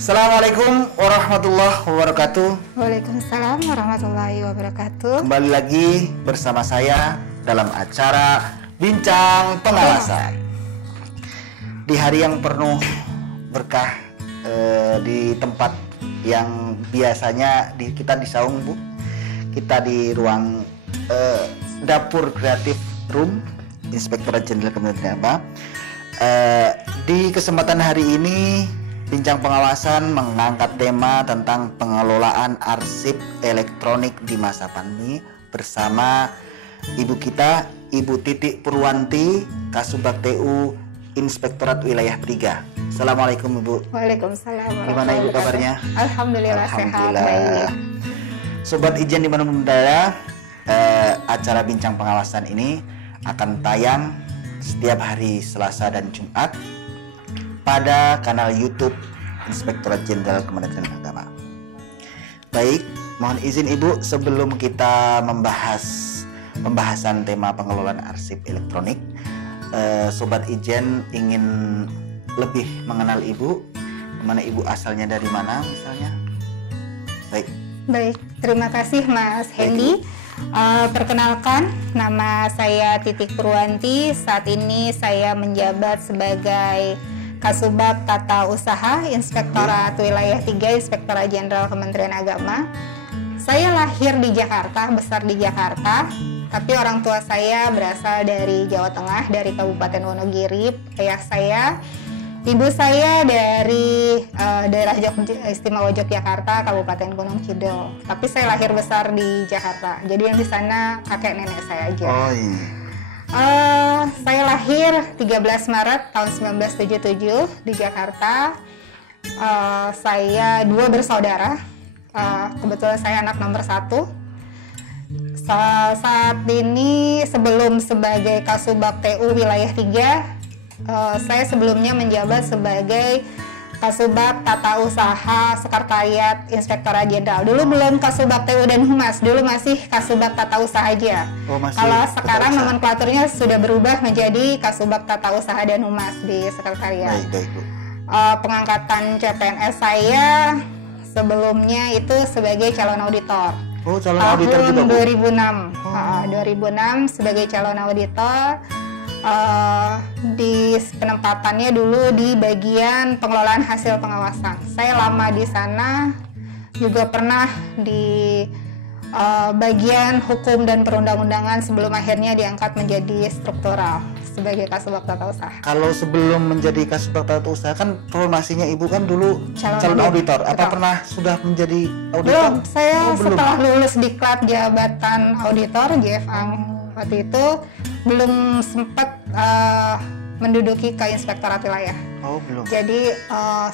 Assalamualaikum warahmatullahi wabarakatuh. Waalaikumsalam warahmatullahi wabarakatuh. Kembali lagi bersama saya dalam acara Bincang Pengawasan. Di hari yang penuh berkah, di tempat yang biasanya kita di Saung, Bu. Kita di ruang dapur kreatif room Inspektorat Jenderal Kementerian Agama. Di kesempatan hari ini Bincang Pengawasan mengangkat tema tentang pengelolaan arsip elektronik di masa pandemi bersama ibu kita, Ibu Titik Purwanti, Kasubag TU Inspektorat Wilayah 3. Assalamualaikum Ibu. Waalaikumsalam. Gimana Ibu kabarnya? Alhamdulillah sehat, baik. Sobat Ijen dimanapun berada, acara Bincang Pengawasan ini akan tayang setiap hari Selasa dan Jumat pada kanal YouTube Inspektorat Jenderal Kementerian Agama. Baik, mohon izin Ibu, sebelum kita membahas pembahasan tema pengelolaan arsip elektronik, Sobat Ijen ingin lebih mengenal Ibu, mana Ibu asalnya dari mana misalnya. Baik, terima kasih Mas Hendy. Perkenalkan, nama saya Titik Purwanti. Saat ini saya menjabat sebagai Kasubag Tata Usaha Inspektorat Wilayah 3 Inspektorat Jenderal Kementerian Agama. Saya lahir di Jakarta, besar di Jakarta, tapi orang tua saya berasal dari Jawa Tengah, dari Kabupaten Wonogiri. Ayah saya, ibu saya dari daerah Istimewa Yogyakarta, Kabupaten Gunung Kidul. Tapi saya lahir besar di Jakarta. Jadi yang di sana kakek nenek saya aja. Oh iya. Saya lahir 13 Maret tahun 1977 di Jakarta. Saya dua bersaudara. Kebetulan saya anak nomor 1. Saat ini sebelum sebagai Kasubag TU Wilayah 3, saya sebelumnya menjabat sebagai Kasubag Tata Usaha Sekretariat Inspektorat Jenderal. Dulu belum Kasubag TU dan Humas, dulu masih Kasubag Tata Usaha aja. Kalau sekarang nomenklaturnya sudah berubah menjadi Kasubag Tata Usaha dan Humas di Sekretariat. Baik, Bu. Pengangkatan CPNS saya sebelumnya itu sebagai calon auditor. Oh, calon auditor juga, Bu? 2006 sebagai calon auditor. Di penempatannya dulu di bagian pengelolaan hasil pengawasan. Saya lama di sana, juga pernah di bagian hukum dan perundang-undangan sebelum akhirnya diangkat menjadi struktural sebagai Kasubag Tata Usaha. Kalau sebelum menjadi Kasubag Tata Usaha kan formasinya Ibu kan dulu calon auditor. Apa pernah sudah menjadi auditor? Belum, saya setelah lulus diklat jabatan auditor JFA waktu itu belum sempat menduduki ke Inspektorat Wilayah. Oh, belum. Jadi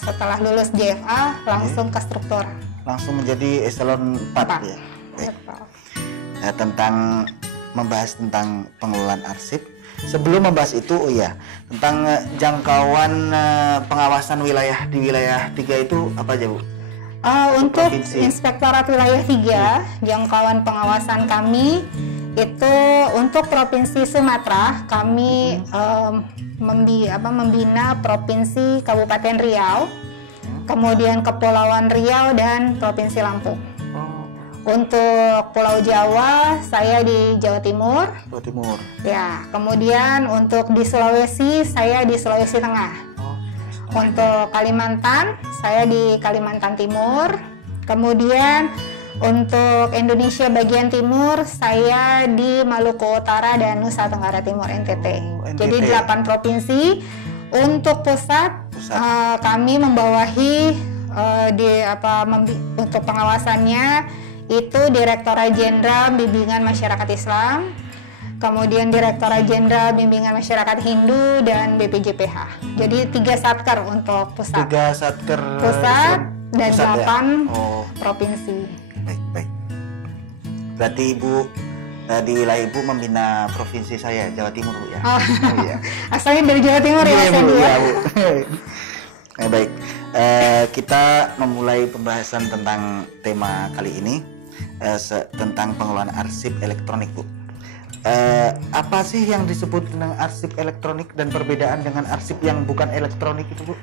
setelah lulus JFA langsung ke struktur. Langsung menjadi eselon 4 ya. Tentang membahas tentang pengelolaan arsip. Sebelum membahas itu, tentang jangkauan pengawasan wilayah di wilayah 3 itu apa aja, Bu? Untuk Inspektorat Wilayah 3, jangkauan pengawasan kami itu untuk Provinsi Sumatera, kami membina Provinsi Kabupaten Riau, kemudian Kepulauan Riau dan Provinsi Lampung. Untuk Pulau Jawa, saya di Jawa Timur. Jawa Timur. Ya, kemudian untuk di Sulawesi, saya di Sulawesi Tengah. Untuk Kalimantan, saya di Kalimantan Timur. Kemudian untuk Indonesia bagian timur, saya di Maluku Utara dan Nusa Tenggara Timur NTT. Jadi 8 provinsi. Untuk pusat. Kami membawahi untuk pengawasannya itu Direktorat Jenderal Bimbingan Masyarakat Islam, kemudian Direktorat Jenderal Bimbingan Masyarakat Hindu dan BPJPH. Jadi 3 satker untuk pusat. 3 satker pusat dan 8 ya? Provinsi. Baik. Berarti Ibu di wilayah Ibu membina provinsi saya, Jawa Timur, Bu ya. Iya. Asalnya dari Jawa Timur ya, Bu. Ya, Bu. Baik. Kita memulai pembahasan tentang tema kali ini tentang pengelolaan arsip elektronik, Bu. apa sih yang disebut dengan arsip elektronik dan perbedaan dengan arsip yang bukan elektronik itu, Bu?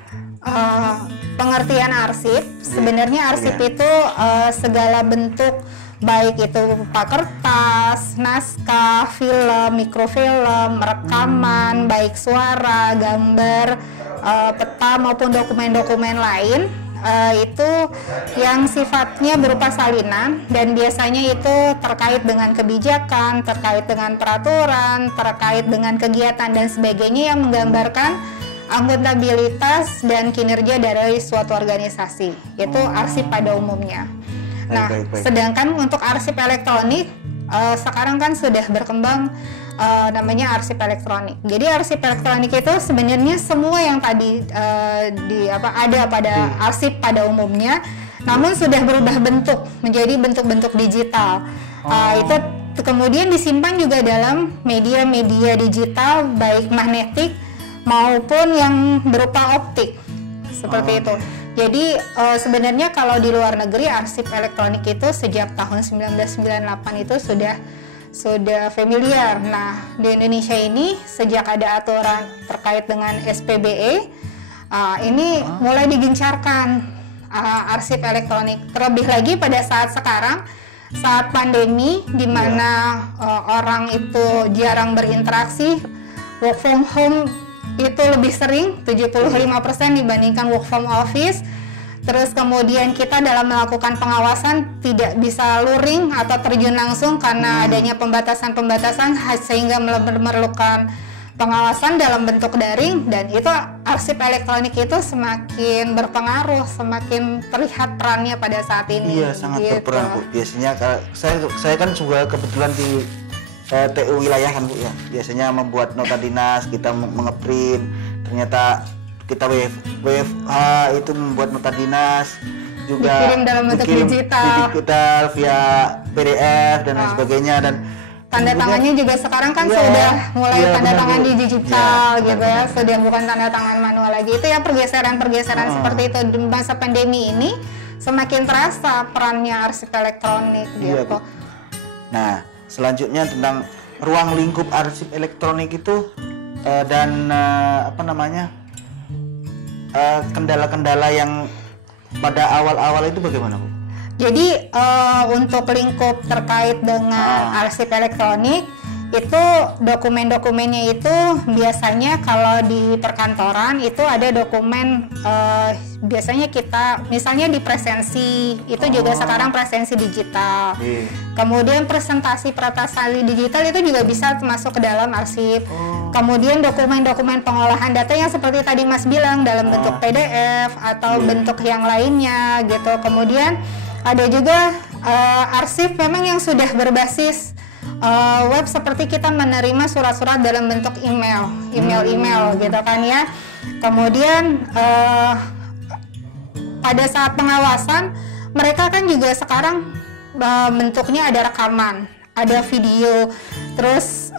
Pengertian arsip, sebenarnya arsip itu segala bentuk, baik itu berupa kertas, naskah, film, mikrofilm, rekaman, baik suara, gambar, peta maupun dokumen-dokumen lain. Itu yang sifatnya berupa salinan dan biasanya itu terkait dengan kebijakan, terkait dengan peraturan, terkait dengan kegiatan dan sebagainya yang menggambarkan akuntabilitas dan kinerja dari suatu organisasi. Itu arsip pada umumnya. Nah, sedangkan untuk arsip elektronik sekarang kan sudah berkembang namanya arsip elektronik. Jadi arsip elektronik itu sebenarnya semua yang tadi ada pada arsip pada umumnya, namun sudah berubah bentuk menjadi bentuk-bentuk digital. Itu kemudian disimpan juga dalam media-media digital, baik magnetik maupun yang berupa optik, seperti itu. Jadi sebenarnya kalau di luar negeri arsip elektronik itu sejak tahun 1998 itu sudah familiar. Nah, di Indonesia ini sejak ada aturan terkait dengan SPBE, ini mulai digencarkan arsip elektronik. Terlebih lagi pada saat sekarang, saat pandemi, di mana orang itu jarang berinteraksi, work from home itu lebih sering, 75% dibandingkan work from office. Terus kemudian kita dalam melakukan pengawasan tidak bisa luring atau terjun langsung karena adanya pembatasan-pembatasan sehingga memerlukan pengawasan dalam bentuk daring, dan itu arsip elektronik itu semakin berpengaruh, semakin terlihat perannya pada saat ini. Iya, sangat berperan, Bu. Biasanya saya kan juga kebetulan di TU wilayah kan, Bu, ya. Biasanya membuat nota dinas, kita mengeprint, ternyata kita WFH itu membuat nota dinas juga dikirim dalam bentuk digital via PDF dan lain sebagainya, dan tanda tangannya juga sekarang kan sudah mulai tanda tangan di digital gitu ya, sudah bukan tanda tangan manual lagi. Itu ya pergeseran seperti itu. Di masa pandemi ini semakin terasa perannya arsip elektronik gitu. Nah, selanjutnya tentang ruang lingkup arsip elektronik itu dan kendala-kendala yang pada awal-awal itu bagaimana, Bu? Jadi untuk lingkup terkait dengan arsip elektronik itu dokumen-dokumennya itu biasanya kalau di perkantoran itu ada dokumen biasanya kita misalnya di presensi itu juga sekarang presensi digital. Kemudian presentasi digital itu juga bisa masuk ke dalam arsip. Kemudian dokumen-dokumen pengolahan data yang seperti tadi Mas bilang dalam bentuk PDF atau bentuk yang lainnya gitu. Kemudian ada juga arsip memang yang sudah berbasis web, seperti kita menerima surat-surat dalam bentuk email gitu kan ya. Kemudian pada saat pengawasan mereka kan juga sekarang bentuknya ada rekaman, ada video, terus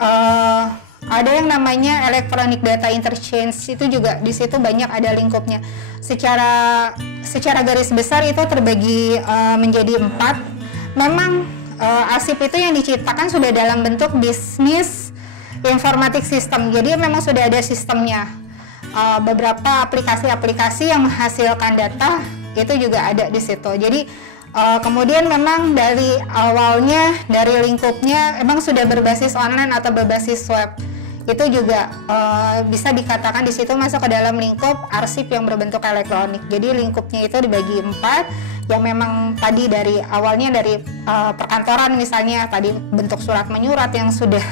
ada yang namanya electronic data interchange, itu juga di situ banyak ada lingkupnya. Secara garis besar itu terbagi menjadi 4. Memang arsip itu yang diciptakan sudah dalam bentuk bisnis informatik sistem, jadi memang sudah ada sistemnya. Beberapa aplikasi-aplikasi yang menghasilkan data itu juga ada di situ. Jadi kemudian memang dari awalnya dari lingkupnya emang sudah berbasis online atau berbasis web. Itu juga bisa dikatakan di situ masuk ke dalam lingkup arsip yang berbentuk elektronik. Jadi lingkupnya itu dibagi 4, yang memang tadi dari awalnya dari perkantoran misalnya tadi bentuk surat menyurat yang sudah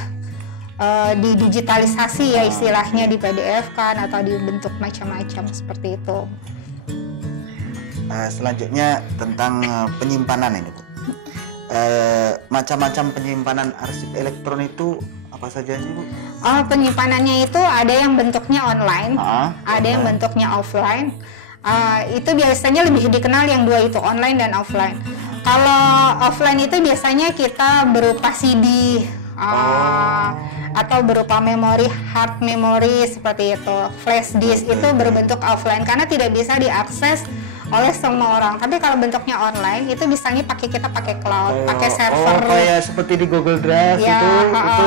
didigitalisasi ya istilahnya, di PDF kan atau di bentuk macam-macam seperti itu. Selanjutnya tentang penyimpanan ini, Bu. Macam-macam penyimpanan arsip elektronik itu apa saja sih, Bu? Penyimpanan,nya itu ada yang bentuknya online, ada yang bentuknya offline. Itu biasanya lebih dikenal yang dua itu, online dan offline. Kalau offline itu biasanya kita berupa CD atau berupa memori, hard memory seperti itu. Flash disk itu berbentuk offline karena tidak bisa diakses oleh semua orang. Tapi kalau bentuknya online itu bisanya kita pakai cloud, pakai server. Kayak seperti di Google Drive ya,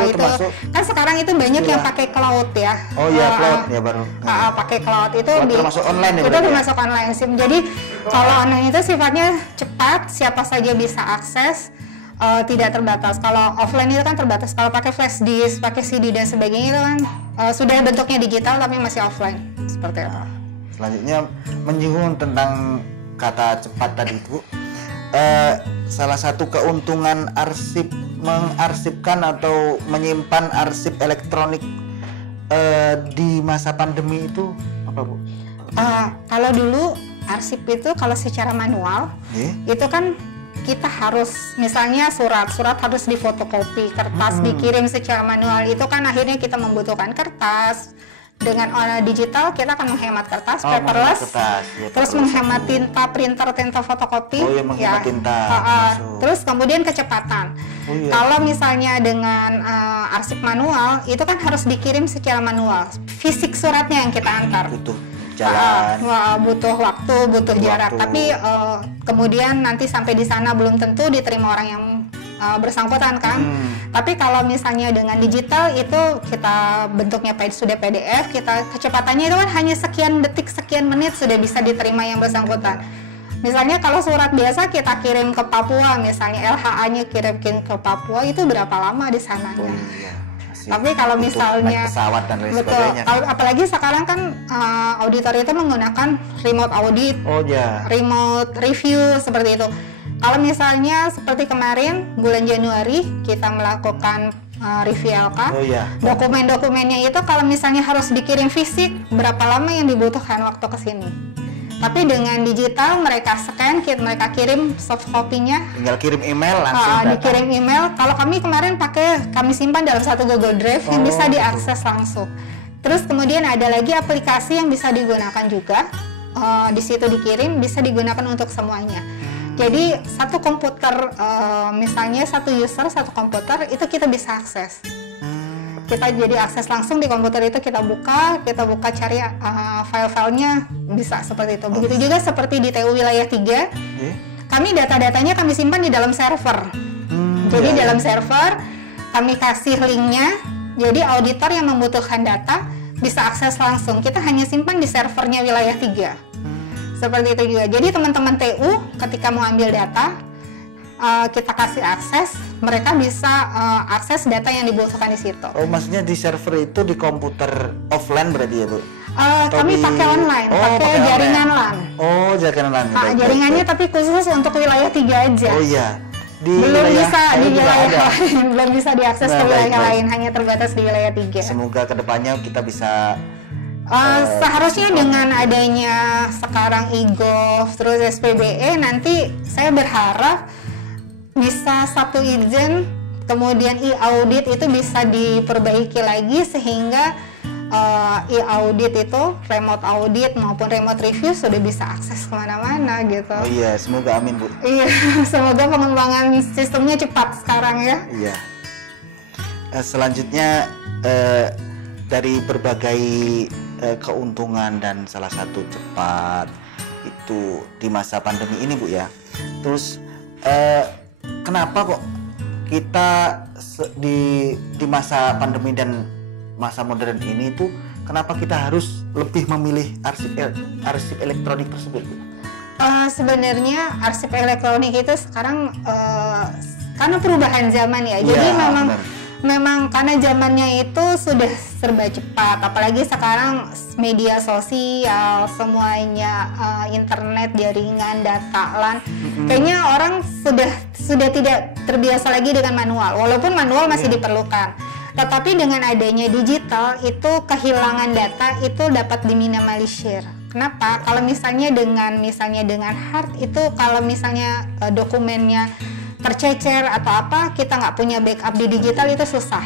itu termasuk. Kan sekarang itu banyak yang pakai cloud ya. Oh iya, cloud ya baru. Pakai cloud itu termasuk online ya. Itu termasuk online SIM. Jadi kalau online itu sifatnya cepat, siapa saja bisa akses. Tidak terbatas. Kalau offline itu kan terbatas. Kalau pakai flash disk, pakai CD dan sebagainya itu kan sudah bentuknya digital tapi masih offline seperti itu. Selanjutnya menyinggung tentang kata cepat tadi Bu. Salah satu keuntungan mengarsipkan atau menyimpan arsip elektronik di masa pandemi itu apa Bu? Kalau dulu arsip itu kalau secara manual itu kan kita harus misalnya surat harus difotokopi, kertas dikirim secara manual, itu kan akhirnya kita membutuhkan kertas. Dengan digital kita akan menghemat kertas, paperless, terus menghemat tinta, tinta fotokopi, menghemat tinta. Terus kemudian kecepatan. Kalau misalnya dengan arsip manual itu kan harus dikirim secara manual, fisik suratnya yang kita antar. Jalan. Butuh waktu, butuh jarak. Tapi kemudian nanti sampai di sana belum tentu diterima orang yang bersangkutan kan. Tapi kalau misalnya dengan digital itu kita bentuknya sudah PDF, kita kecepatannya itu kan hanya sekian detik, sekian menit sudah bisa diterima yang bersangkutan. Misalnya kalau surat biasa kita kirim ke Papua, misalnya LHA-nya kirim ke Papua, itu berapa lama di sananya? Tapi kalau misalnya pesawat dan lain sebagainya. Apalagi sekarang kan auditor itu menggunakan remote audit, remote review seperti itu. Kalau misalnya seperti kemarin bulan Januari kita melakukan review LK, dokumen-dokumennya itu kalau misalnya harus dikirim fisik, berapa lama yang dibutuhkan waktu ke sini? Tapi dengan digital mereka scan, mereka kirim soft copy-nya. Tinggal kirim email langsung. Dikirim email. Kalau kami kemarin kami simpan dalam satu Google Drive yang bisa diakses langsung. Terus kemudian ada lagi aplikasi yang bisa digunakan juga. Di situ dikirim, bisa digunakan untuk semuanya. Jadi satu komputer, misalnya satu user, satu komputer, itu kita bisa akses. Kita jadi akses langsung di komputer itu, kita buka cari file-filenya, bisa seperti itu. Begitu juga seperti di TU Wilayah 3, kami data-datanya kami simpan di dalam server. Jadi dalam server kami kasih linknya, jadi auditor yang membutuhkan data bisa akses langsung. Kita hanya simpan di servernya Wilayah 3. Seperti itu juga. Jadi teman-teman TU ketika mau ambil data, kita kasih akses, mereka bisa akses data yang dibutuhkan di situ. Maksudnya di server itu di komputer offline berarti ya Bu? Kami pakai online, pakai jaringan LAN. Jaringan LAN. Jaringannya tapi khusus untuk Wilayah 3 aja. Belum bisa di wilayah lain, belum bisa diakses ke wilayah lain, hanya terbatas di Wilayah 3. Semoga kedepannya kita bisa seharusnya dengan adanya sekarang e-gov terus SPBE, nanti saya berharap bisa satu izin kemudian e-audit itu bisa diperbaiki lagi sehingga e-audit itu remote audit maupun remote review sudah bisa akses kemana-mana gitu. Semoga amin Bu. Semoga pengembangan sistemnya cepat sekarang ya. Selanjutnya dari berbagai keuntungan dan salah satu cepat itu di masa pandemi ini Bu ya. Terus kenapa kok kita di masa pandemi dan masa modern ini tuh kenapa kita harus lebih memilih arsip elektronik tersebut Bu? Sebenarnya arsip elektronik itu sekarang karena perubahan zaman ya. Jadi memang karena zamannya itu sudah serba cepat, apalagi sekarang media sosial semuanya, internet, jaringan, data, LAN, kayaknya orang sudah tidak terbiasa lagi dengan manual, walaupun manual masih diperlukan. Tetapi dengan adanya digital itu kehilangan data itu dapat diminimalisir. Kenapa? Kalau misalnya dengan hard itu kalau misalnya dokumennya tercecer atau apa, kita nggak punya backup di digital itu susah.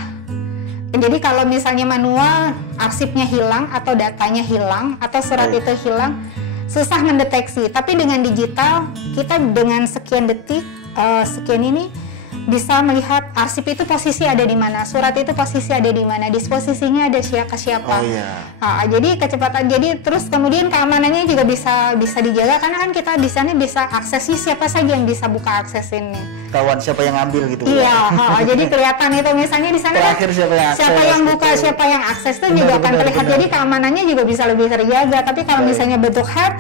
Jadi kalau misalnya manual, arsipnya hilang atau datanya hilang atau surat itu hilang, susah mendeteksi. Tapi dengan digital, kita dengan sekian detik, sekian ini bisa melihat arsip itu posisi ada di mana, surat itu posisi ada di mana, disposisinya ada ke siapa. Jadi kecepatan, jadi terus kemudian keamanannya juga bisa dijaga karena kan kita di sana bisa aksesnya siapa saja yang bisa buka akses ini. Kawan siapa yang ambil gitu. Iya, jadi kelihatan itu misalnya di sana terakhir siapa yang buka, siapa yang akses itu juga akan terlihat. Jadi keamanannya juga bisa lebih terjaga. Tapi kalau misalnya bentuk hard,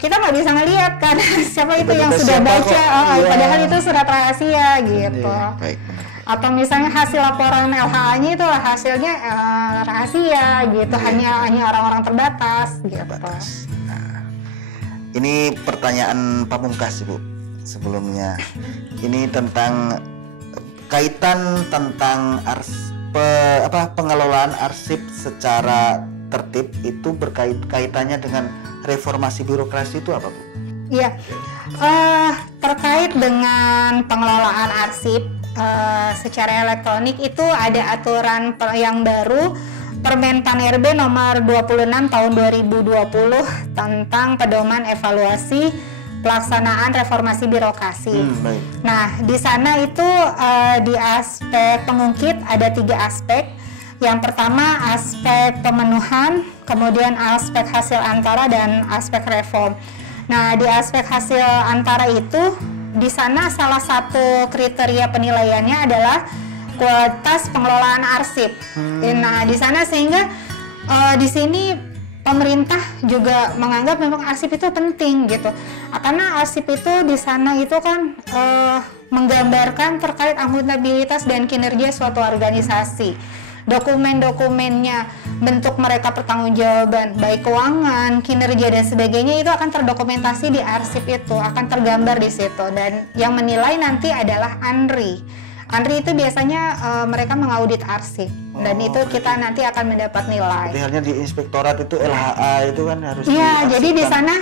kita nggak bisa ngelihat kan siapa itu yang sudah baca, padahal itu surat rahasia gitu. Baik. Atau misalnya hasil laporan LHA-nya itu hasilnya rahasia gitu, hanya orang-orang terbatas gitu. Nah, ini pertanyaan pamungkas Ibu sebelumnya. Ini tentang kaitan tentang pengelolaan arsip secara tertib itu kaitannya dengan reformasi birokrasi itu apa, Bu? Iya, terkait dengan pengelolaan arsip secara elektronik itu ada aturan yang baru Permen Pan-RB nomor 26 tahun 2020 tentang pedoman evaluasi pelaksanaan reformasi birokrasi. Nah, di sana itu di aspek pengungkit ada 3 aspek. Yang pertama aspek pemenuhan, kemudian aspek hasil antara dan aspek reform. Nah, di aspek hasil antara itu di sana salah satu kriteria penilaiannya adalah kualitas pengelolaan arsip. Nah, di sana sehingga di sini pemerintah juga menganggap memang arsip itu penting gitu. Karena arsip itu di sana itu kan menggambarkan terkait akuntabilitas dan kinerja suatu organisasi. Dokumen-dokumennya, bentuk mereka pertanggungjawaban, baik keuangan, kinerja dan sebagainya itu akan terdokumentasi di arsip itu, akan tergambar di situ. Dan yang menilai nanti adalah ANRI. ANRI itu biasanya mereka mengaudit arsip dan itu kita nanti akan mendapat nilai. Halnya di inspektorat itu LHA itu kan harus. Iya, jadi di sana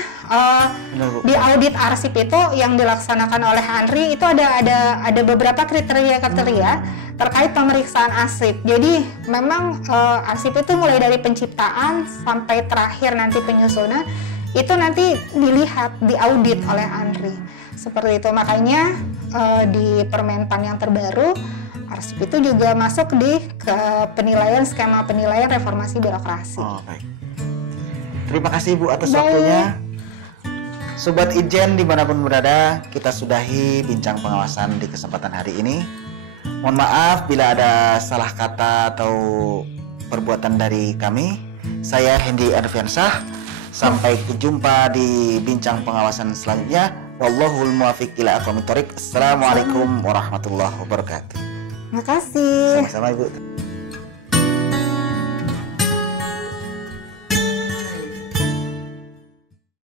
di audit arsip itu yang dilaksanakan oleh ANRI itu ada beberapa kriteria terkait pemeriksaan arsip. Jadi memang arsip itu mulai dari penciptaan sampai terakhir nanti penyusunan itu nanti dilihat, diaudit oleh ANRI. Seperti itu, makanya di Permen Pan yang terbaru arsip itu juga masuk ke penilaian skema penilaian reformasi birokrasi. Baik. Terima kasih Bu atas waktunya. Sobat Ijen dimanapun berada, kita sudahi bincang pengawasan di kesempatan hari ini. Mohon maaf bila ada salah kata atau perbuatan dari kami. Saya Hendy Arfiansyah. Sampai jumpa di bincang pengawasan selanjutnya. Wallahul muwaffiq ila aqwamit thoriq. Assalamualaikum warahmatullahi wabarakatuh. Terima kasih. Sama-sama Ibu.